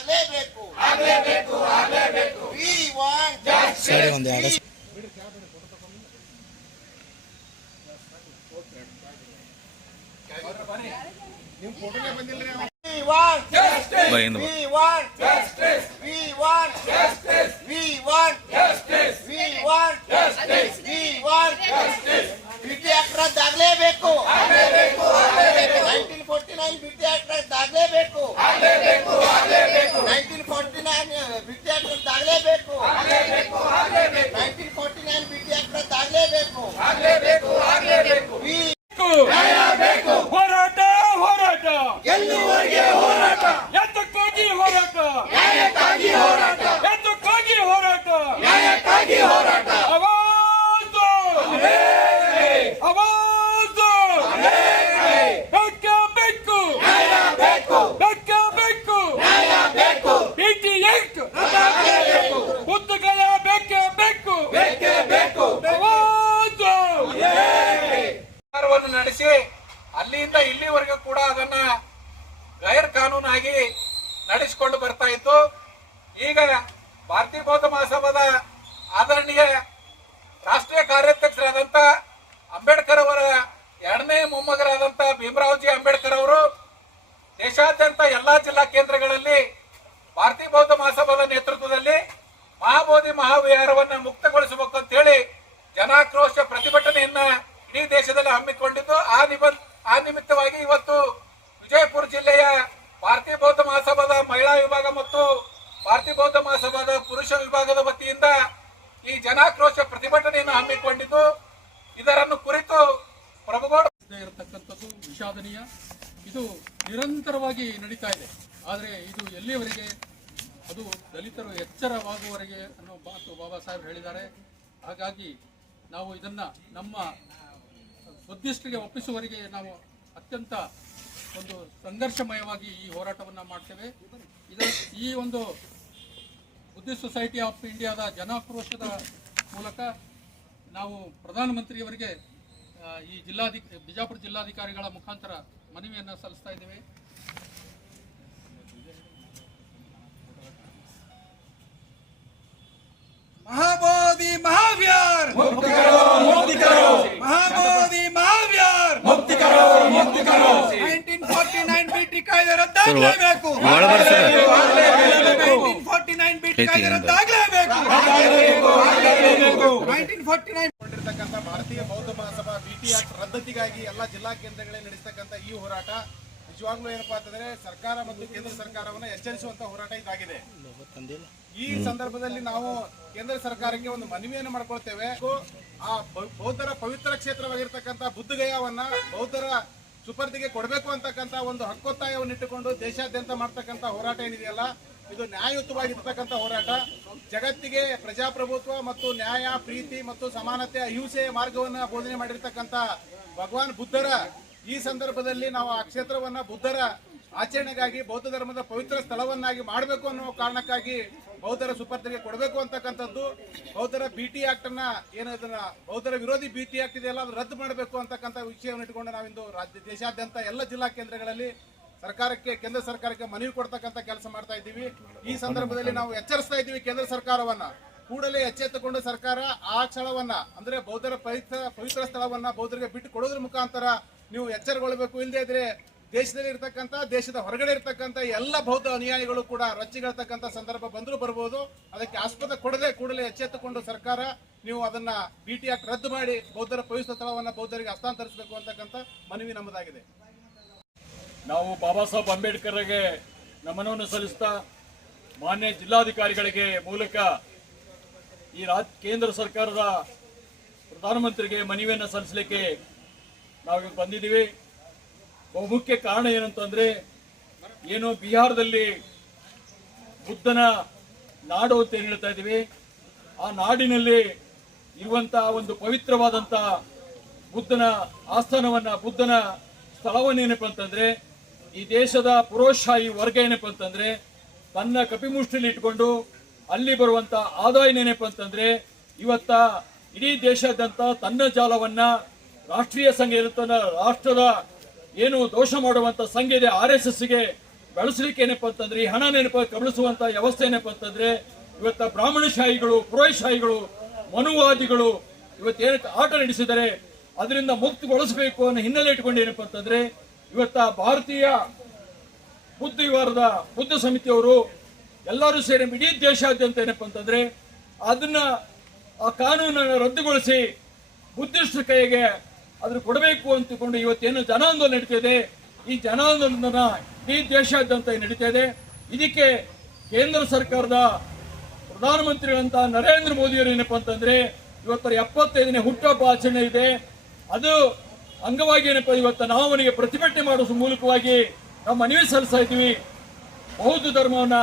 ಆಗಲೇಬೇಕು. We want justice. We want justice. We want justice. We want justice. We want justice. We want justice. We want justice. BT act ರದ್ದಾಗಲೇಬೇಕು. 1949 BT act ರದ್ದಾಗಲೇಬೇಕು. 1949 BT act ರದ್ದಾಗಲೇಬೇಕು. 1949 BT act ರದ್ದಾಗಲೇಬೇಕು. ಹೋರಾಟ ಹೋರಾಟ ಗೆಲ್ಲುವವರೆಗೆ ಹೋರಾಟ. ಎತ್ತಕ್ಕಾಗಿ ಹೋರಾಟ ನ್ಯಾಯಕ್ಕಾಗಿ ಹೋರಾಟ. ಎತ್ತಕ್ಕಾಗಿ ಹೋರಾಟ ನ್ಯಾಯಕ್ಕಾಗಿ ಹೋರಾಟ. ಅವಾಜು ಅವಾಜು ಬೇಕೇ ಬೇಕು. ನ್ಯಾಯ ಬೇಕು. ಬೇಕೇ ಬೇಕು. ನ್ಯಾಯ ಬೇಕು. BT act ರದ್ದಾಗಲೇಬೇಕು. ಬುದ್ಧಗಯ ಬೇಕೇ ಬೇಕು. ಬೇಕೇ ಬೇಕು. ಅವಾಜು ಸರ್ಕಾರವನ್ನು ನಡೆಸಿ ಅಲ್ಲಿಂದ ಇಲ್ಲಿವರೆಗೂ ಕೂಡ ಅದನ್ನ ಗೈರ್ ಕಾನೂನಾಗಿ ನಡೆಸಿಕೊಂಡು ಬರ್ತಾ ಇತ್ತು. ಈಗ ಭಾರತೀಯ ಬೌದ್ಧ ಮಹಾಸಭಾದ ಆದರಣೀಯ ರಾಷ್ಟ್ರೀಯ ಕಾರ್ಯಾಧ್ಯಕ್ಷರಾದಂಥ ಅಂಬೇಡ್ಕರ್ ಅವರ ಎರಡನೇ ಮೊಮ್ಮಗರಾದಂಥ ಭೀಮರಾವ್ಜಿ ಅಂಬೇಡ್ಕರ್ ಅವರು ದೇಶಾದ್ಯಂತ ಎಲ್ಲಾ ಜಿಲ್ಲಾ ಕೇಂದ್ರಗಳಲ್ಲಿ ಭಾರತೀಯ ಬೌದ್ಧ ಮಹಾಸಭಾದ ನೇತೃತ್ವದಲ್ಲಿ ಮಹಾಬೋಧಿ ಮಹಾವಿಹಾರವನ್ನು ಮುಕ್ತಗೊಳಿಸಬೇಕು ಅಂತ ಹೇಳಿ ಜನಾಕ್ರೋಶ ಪ್ರತಿಭಟನೆಯನ್ನ ಇಡೀ ದೇಶದಲ್ಲಿ ಹಮ್ಮಿಕೊಂಡಿದ್ದು ಆ ನಿಮಿತ್ತವಾಗಿ ಇವತ್ತು ವಿಜಯಪುರ ಜಿಲ್ಲೆಯ ಭಾರತೀಯ ಬೌದ್ಧ ಮಹಾಸಭಾದ ಮಹಿಳಾ ವಿಭಾಗ ಮತ್ತು ಭಾರತೀಯ ಬೌದ್ಧ ಮಹಾಸಭಾದ ಪುರುಷ ವಿಭಾಗದ ವತಿಯಿಂದ ಈ ಜನಾಕ್ರೋಶ ಪ್ರತಿಭಟನೆಯನ್ನು ಹಮ್ಮಿಕೊಂಡಿದ್ದು ಇದರನ್ನು ಕುರಿತು ಪ್ರಭುಗೌಡ ಇರತಕ್ಕಂಥದ್ದು ವಿಷಾದನೀಯ. ಇದು ನಿರಂತರವಾಗಿ ನಡೀತಾ ಇದೆ. ಆದರೆ ಇದು ಎಲ್ಲಿಯವರೆಗೆ ಅದು ದಲಿತರು ಎಚ್ಚರವಾಗುವವರೆಗೆ ಅನ್ನೋ ಮಾತು ಬಾಬಾ ಸಾಹೇಬ್ ಹೇಳಿದ್ದಾರೆ. ಹಾಗಾಗಿ ನಾವು ಇದನ್ನ ನಮ್ಮ ಬುದ್ಧಿಸ್ಟರಿಗೆ ಒಪ್ಪಿಸುವವರೆಗೆ ನಾವು ಅತ್ಯಂತ ಒಂದು ಸಂಘರ್ಷಮಯವಾಗಿ ಈ ಹೋರಾಟವನ್ನು ಮಾಡ್ತೇವೆ. ಈ ಒಂದು ಬುದ್ಧಿಸ್ಟ್ ಸೊಸೈಟಿ ಆಫ್ ಇಂಡಿಯಾದ ಜನಾಕ್ರೋಶದ ಮೂಲಕ ನಾವು ಪ್ರಧಾನಮಂತ್ರಿಯವರಿಗೆ ಈ ಬಿಜಾಪುರ ಜಿಲ್ಲಾಧಿಕಾರಿಗಳ ಮುಖಾಂತರ ಮನವಿಯನ್ನು ಸಲ್ಲಿಸ್ತಾ ಇದ್ದೇವೆ. महाबोधि महावीर मुक्त करो मुक्त करो महाबोधि महावीर मुक्त करो मुक्त करो 1949 बीटी कायदे रದ್ದಾಗಲೇಬೇಕು 1949 बीटी कायदे ರದ್ದಾಗಲೇಬೇಕು 1949 ಕೊಂಡಿರತಕ್ಕಂಥ ಭಾರತೀಯ ಬೌದ್ಧ ಮಹಾಸಭಾ ಬಿಟಿ ಆಕ್ಟ್ ರದ್ದತಿಗಾಗಿ ಎಲ್ಲ ಜಿಲ್ಲಾ ಕೇಂದ್ರಗಳಲ್ಲಿ ನಡೆಸತಕ್ಕಂಥ ಈ ಹೋರಾಟ ನಿಜವಾಗ್ಲೂ ಏನಪ್ಪಾ ಅಂತಂದ್ರೆ ಸರ್ಕಾರ ಮತ್ತು ಕೇಂದ್ರ ಸರ್ಕಾರವನ್ನ ಎಚ್ಚರಿಸುವಂತ ಹೋರಾಟ ಇದಾಗಿದೆ. ಈ ಸಂದರ್ಭದಲ್ಲಿ ನಾವು ಕೇಂದ್ರ ಸರ್ಕಾರಕ್ಕೆ ಒಂದು ಮನವಿಯನ್ನು ಮಾಡ್ಕೊಳ್ತೇವೆ. ಆ ಬೌದ್ಧರ ಪವಿತ್ರ ಕ್ಷೇತ್ರವಾಗಿರ್ತಕ್ಕಂಥ ಬುದ್ಧಗಯಾವನ್ನ ಬೌದ್ಧರ ಸುಪರ್ದಿಗೆ ಕೊಡಬೇಕು ಅಂತಕ್ಕಂಥ ಒಂದು ಹಕ್ಕೊತ್ತಾಯವನ್ನು ಇಟ್ಟುಕೊಂಡು ದೇಶಾದ್ಯಂತ ಮಾಡ್ತಕ್ಕಂಥ ಹೋರಾಟ ಏನಿದೆಯಲ್ಲ ಇದು ನ್ಯಾಯಯುತವಾಗಿರ್ತಕ್ಕಂಥ ಹೋರಾಟ. ಜಗತ್ತಿಗೆ ಪ್ರಜಾಪ್ರಭುತ್ವ ಮತ್ತು ನ್ಯಾಯ, ಪ್ರೀತಿ ಮತ್ತು ಸಮಾನತೆ, ಅಹಿಂಸೆಯ ಮಾರ್ಗವನ್ನು ಬೋಧನೆ ಮಾಡಿರ್ತಕ್ಕಂಥ ಭಗವಾನ್ ಬುದ್ಧರ ಈ ಸಂದರ್ಭದಲ್ಲಿ ನಾವು ಆ ಕ್ಷೇತ್ರವನ್ನ ಬುದ್ಧರ ಆಚರಣೆಗಾಗಿ ಬೌದ್ಧ ಧರ್ಮದ ಪವಿತ್ರ ಸ್ಥಳವನ್ನಾಗಿ ಮಾಡಬೇಕು ಅನ್ನೋ ಕಾರಣಕ್ಕಾಗಿ ಬೌದ್ಧರ ಸುಪರ್ದಿಗೆ ಕೊಡಬೇಕು ಅಂತಕ್ಕಂಥದ್ದು. ಬೌದ್ಧರ ಬಿಟಿ ಆಕ್ಟ್ ಅನ್ನ ಏನದನ್ನ ಬೌದ್ಧರ ವಿರೋಧಿ ಬಿಟಿ ಆಕ್ಟ್ ಇದೆಯಲ್ಲ ಅದು ರದ್ದು ಮಾಡಬೇಕು ಅಂತಕ್ಕಂಥ ವಿಷಯವನ್ನು ಇಟ್ಟುಕೊಂಡು ನಾವಿಂದು ದೇಶಾದ್ಯಂತ ಎಲ್ಲ ಜಿಲ್ಲಾ ಕೇಂದ್ರಗಳಲ್ಲಿ ಸರ್ಕಾರಕ್ಕೆ ಕೇಂದ್ರ ಸರ್ಕಾರಕ್ಕೆ ಮನವಿ ಕೊಡ್ತಕ್ಕಂಥ ಕೆಲಸ ಮಾಡ್ತಾ ಇದ್ದೀವಿ. ಈ ಸಂದರ್ಭದಲ್ಲಿ ನಾವು ಎಚ್ಚರಿಸ್ತಾ ಇದ್ದೀವಿ ಕೇಂದ್ರ ಸರ್ಕಾರವನ್ನ ಕೂಡಲೇ ಎಚ್ಚೆತ್ತುಕೊಂಡು ಸರ್ಕಾರ ಆ ಸ್ಥಳವನ್ನ ಅಂದ್ರೆ ಬೌದ್ಧರ ಪವಿತ್ರ ಸ್ಥಳವನ್ನ ಬೌದ್ಧರಿಗೆ ಬಿಟ್ಟು ಕೊಡೋದ್ರ ಮುಖಾಂತರ ನೀವು ಎಚ್ಚರಗೊಳ್ಳಬೇಕು. ಇಲ್ಲದೇ ಇದ್ರೆ ದೇಶದಲ್ಲಿ ಇರ್ತಕ್ಕಂಥ ದೇಶದ ಹೊರಗಡೆ ಇರ್ತಕ್ಕಂಥ ಎಲ್ಲ ಬೌದ್ಧ ಅನುಯಾಯಿಗಳು ಕೂಡ ರೊಚ್ಚಿಗೆಳ್ತಕ್ಕಂಥ ಸಂದರ್ಭ ಬಂದರೂ ಬರ್ಬೋದು. ಅದಕ್ಕೆ ಆಸ್ಪದ ಕೊಡದೆ ಕೂಡಲೇ ಎಚ್ಚೆತ್ತುಕೊಂಡು ಸರ್ಕಾರ ನೀವು ಅದನ್ನ ಬಿಟಿ ಆಕ್ಟ್ ರದ್ದು ಮಾಡಿ ಬೌದ್ಧರ ಪವಿತ್ರ ಸ್ಥಳವನ್ನ ಬೌದ್ಧರಿಗೆ ಹಸ್ತಾಂತರಿಸಬೇಕು ಅಂತಕ್ಕಂಥ ಮನವಿ ನಮ್ಮದಾಗಿದೆ. ನಾವು ಬಾಬಾ ಸಾಹೇಬ್ ಅಂಬೇಡ್ಕರ್ಗೆ ನಮನವನ್ನು ಸಲ್ಲಿಸ್ತಾ ಮಾನ್ಯ ಜಿಲ್ಲಾಧಿಕಾರಿಗಳಿಗೆ ಮೂಲಕ ಈ ಕೇಂದ್ರ ಸರ್ಕಾರದ ಪ್ರಧಾನಮಂತ್ರಿಗೆ ಮನವಿಯನ್ನು ಸಲ್ಲಿಸಲಿಕ್ಕೆ ನಾವು ಬಂದಿದ್ದೀವಿ. ಬಹುಮುಖ್ಯ ಕಾರಣ ಏನಂತಂದ್ರೆ ಏನು ಬಿಹಾರದಲ್ಲಿ ಬುದ್ಧನ ನಾಡು ಅಂತ ಏನು ಹೇಳ್ತಾ ಇದ್ದೀವಿ, ಆ ನಾಡಿನಲ್ಲಿ ಇರುವಂತಹ ಒಂದು ಪವಿತ್ರವಾದಂತ ಬುದ್ಧನ ಆಸ್ಥಾನವನ್ನ ಬುದ್ಧನ ಸ್ಥಳವನ್ನೇನಪ್ಪ ಅಂತಂದ್ರೆ ಈ ದೇಶದ ಪುರೋಶಾಹಿ ವರ್ಗ ಏನಪ್ಪ ಅಂತಂದ್ರೆ ತನ್ನ ಕಪಿಮುಷ್ಟಿಲಿ ಇಟ್ಕೊಂಡು ಅಲ್ಲಿ ಬರುವಂತ ಆದಾಯನೇನಪ್ಪ ಅಂತಂದ್ರೆ ಇವತ್ತ ಇಡೀ ದೇಶಾದ್ಯಂತ ತನ್ನ ಜಾಲವನ್ನ ರಾಷ್ಟ್ರೀಯ ಸಂಘ ಇರುತ್ತ ರಾಷ್ಟ್ರದ ಏನು ದೋಷ ಮಾಡುವಂತ ಸಂಘ ಇದೆ RSSಗೆ ಬಳಸಲಿಕ್ಕೆ ಏನಪ್ಪ ಅಂತಂದ್ರೆ ಈ ಹಣ ಕಬಳಿಸುವಂತ ವ್ಯವಸ್ಥೆ ಏನಪ್ಪ ಅಂತಂದ್ರೆ ಇವತ್ತ ಬ್ರಾಹ್ಮಣಶಾಹಿಗಳು, ಪುರೋಹಿತಶಾಹಿಗಳು, ಮನುವಾದಿಗಳು ಇವತ್ತೇನಕ್ಕೆ ಆಟ ನಡೆಸಿದರೆ ಅದರಿಂದ ಮುಕ್ತಗೊಳಿಸಬೇಕು ಅನ್ನೋ ಹಿನ್ನೆಲೆ ಇಟ್ಕೊಂಡು ಏನಪ್ಪ ಅಂತಂದ್ರೆ ಇವತ್ತ ಭಾರತೀಯ ಬುದ್ಧ ಸಮಿತಿಯವರು ಎಲ್ಲರೂ ಸೇರಿ ಇಡೀ ದೇಶಾದ್ಯಂತ ಏನಪ್ಪ ಅಂತಂದ್ರೆ ಅದನ್ನ ಆ ಕಾನೂನನ್ನು ರದ್ದುಗೊಳಿಸಿ ಬುದ್ಧಿಸ್ಟರ ಕೈಗೆ ಅದನ್ನು ಕೊಡಬೇಕು ಅಂತಕೊಂಡು ಇವತ್ತೇನು ಜನಾಂದೋಲನ ನಡೀತಿದೆ, ಈ ಜನಾಂದೋಲನ ಇಡೀ ದೇಶಾದ್ಯಂತ ನಡೀತಾ ಇದೆ. ಇದಕ್ಕೆ ಕೇಂದ್ರ ಸರ್ಕಾರದ ಪ್ರಧಾನಮಂತ್ರಿಗಳಂತ ನರೇಂದ್ರ ಮೋದಿಯವರು ಏನಪ್ಪ ಅಂತಂದ್ರೆ ಇವತ್ತರ 75ನೇ ಹುಟ್ಟುಹಬ್ಬ ಆಚರಣೆ ಇದೆ. ಅದು ಅಂಗವಾಗಿ ಏನಪ್ಪ ಇವತ್ತು ನಾವು ಅವನಿಗೆ ಪ್ರತಿಭಟನೆ ಮಾಡುವ ಮೂಲಕವಾಗಿ ನಾವು ಮನವಿ ಸಲ್ಲಿಸ್ತಾ ಇದ್ದೀವಿ. ಬೌದ್ಧ ಧರ್ಮವನ್ನ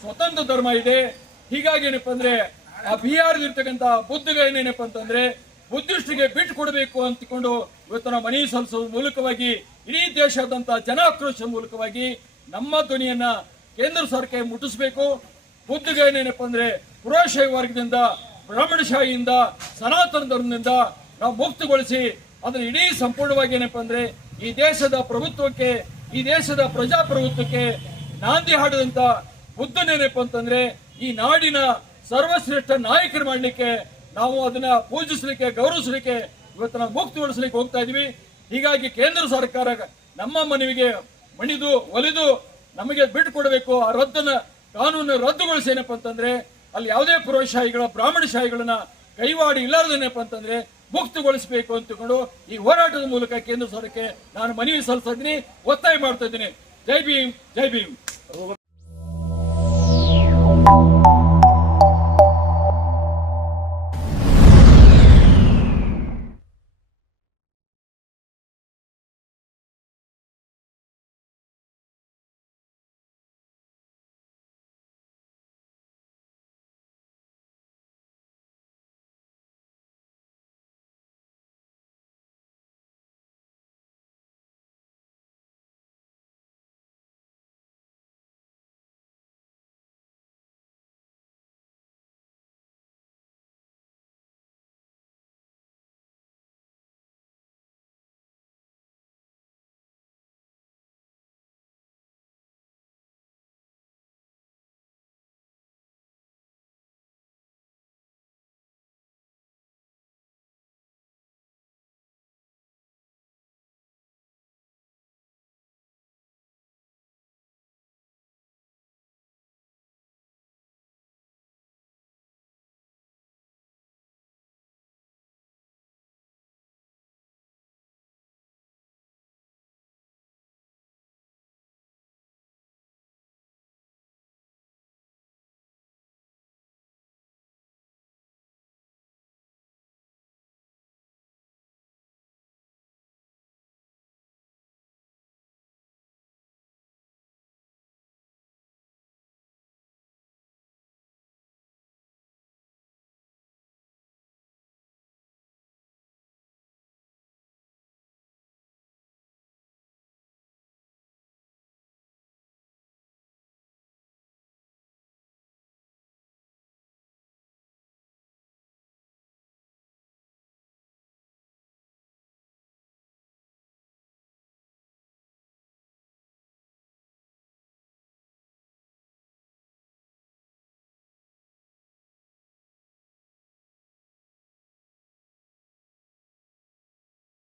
ಸ್ವತಂತ್ರ ಧರ್ಮ ಇದೆ. ಹೀಗಾಗಿ ಏನಪ್ಪ ಅಂದ್ರೆ ಆ ಬಿಹಾರ್ ಇರ್ತಕ್ಕಂಥ ಬುದ್ಧಗಯನ ಏನಪ್ಪ ಅಂತಂದ್ರೆ ಬುದ್ಧಿಸ್ಟರಿಗೆ ಬಿಟ್ಟು ಕೊಡಬೇಕು ಅಂತಕೊಂಡು ಇವತ್ತು ನಾವು ಮನವಿ ಸಲ್ಲಿಸುವ ಮೂಲಕವಾಗಿ ಇಡೀ ದೇಶಾದ್ಯಂತ ಜನಾಕ್ರೋಶ ಮೂಲಕವಾಗಿ ನಮ್ಮ ಧ್ವನಿಯನ್ನ ಕೇಂದ್ರ ಸರ್ಕಾರ ಮುಟ್ಟಿಸಬೇಕು. ಬುದ್ಧಗಯನ ಏನಪ್ಪ ಅಂದ್ರೆ ಪುರೋಹಿತಶಾಹಿ ವರ್ಗದಿಂದ, ಬ್ರಾಹ್ಮಣಶಾಹಿಯಿಂದ, ಸನಾತನ ಧರ್ಮದಿಂದ ನಾವು ಮುಕ್ತಗೊಳಿಸಿ ಅದನ್ನ ಇಡೀ ಸಂಪೂರ್ಣವಾಗಿ ಏನಪ್ಪ ಅಂದ್ರೆ ಈ ದೇಶದ ಪ್ರಭುತ್ವಕ್ಕೆ, ಈ ದೇಶದ ಪ್ರಜಾಪ್ರಭುತ್ವಕ್ಕೆ ನಾಂದಿ ಹಾಡಿದಂತ ಬುದ್ಧನೇನಪ್ಪ ಅಂತಂದ್ರೆ ಈ ನಾಡಿನ ಸರ್ವಶ್ರೇಷ್ಠ ನಾಯಕರು ಮಾಡಲಿಕ್ಕೆ, ನಾವು ಅದನ್ನ ಪೂಜಿಸಲಿಕ್ಕೆ, ಗೌರವಿಸಲಿಕ್ಕೆ ಇವತ್ತು ನಾವು ಮುಕ್ತಗೊಳಿಸಲಿಕ್ಕೆ ಹೋಗ್ತಾ ಇದೀವಿ. ಹೀಗಾಗಿ ಕೇಂದ್ರ ಸರ್ಕಾರ ನಮ್ಮ ಮನವಿಗೆ ಒಲಿದು ನಮಗೆ ಬಿಟ್ಟು ಕೊಡಬೇಕು. ಆ ಕಾನೂನು ರದ್ದುಗೊಳಿಸಿ ಏನಪ್ಪ ಅಂತಂದ್ರೆ ಅಲ್ಲಿ ಯಾವುದೇ ಪುರೋಹಿತಶಾಹಿಗಳ, ಬ್ರಾಹ್ಮಣಶಾಹಿಗಳನ್ನ ಕೈವಾಡಿ ಇಲ್ಲಾರ್ದೇನಪ್ಪ ಅಂತಂದ್ರೆ ಮುಕ್ತಗೊಳಿಸಬೇಕು ಅಂತಕೊಂಡು ಈ ಹೋರಾಟದ ಮೂಲಕ ಕೇಂದ್ರ ಸರ್ಕಾರಕ್ಕೆ ನಾನು ಮನವಿ ಸಲ್ಲಿಸ್ತಾ ಇದ್ದೀನಿ, ಒತ್ತಾಯ ಮಾಡ್ತಾ ಇದ್ದೀನಿ. ಜೈ ಭೀಮ್, ಜೈ ಭೀಮ್.